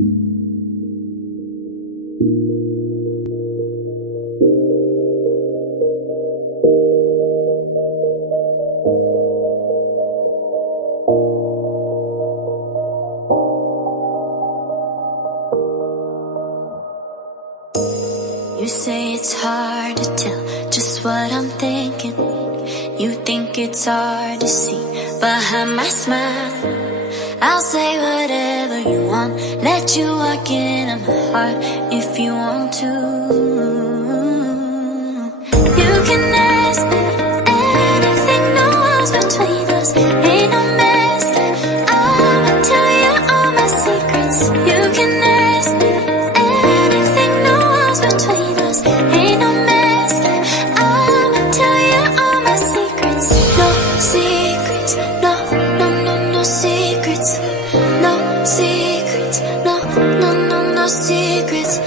You say it's hard to tell just what I'm thinking. You think it's hard to see behind my smile. I'll say whatever you want, let you walk into my heart if you want to. You can ask me anything, no walls between us, ain't no mess. I'ma tell you all my secrets. You can ask me anything, no walls between us, ain't no mess. I'ma tell you all my secrets. No secrets, no, no, no, no secrets. No secrets, no, no, no, no secrets.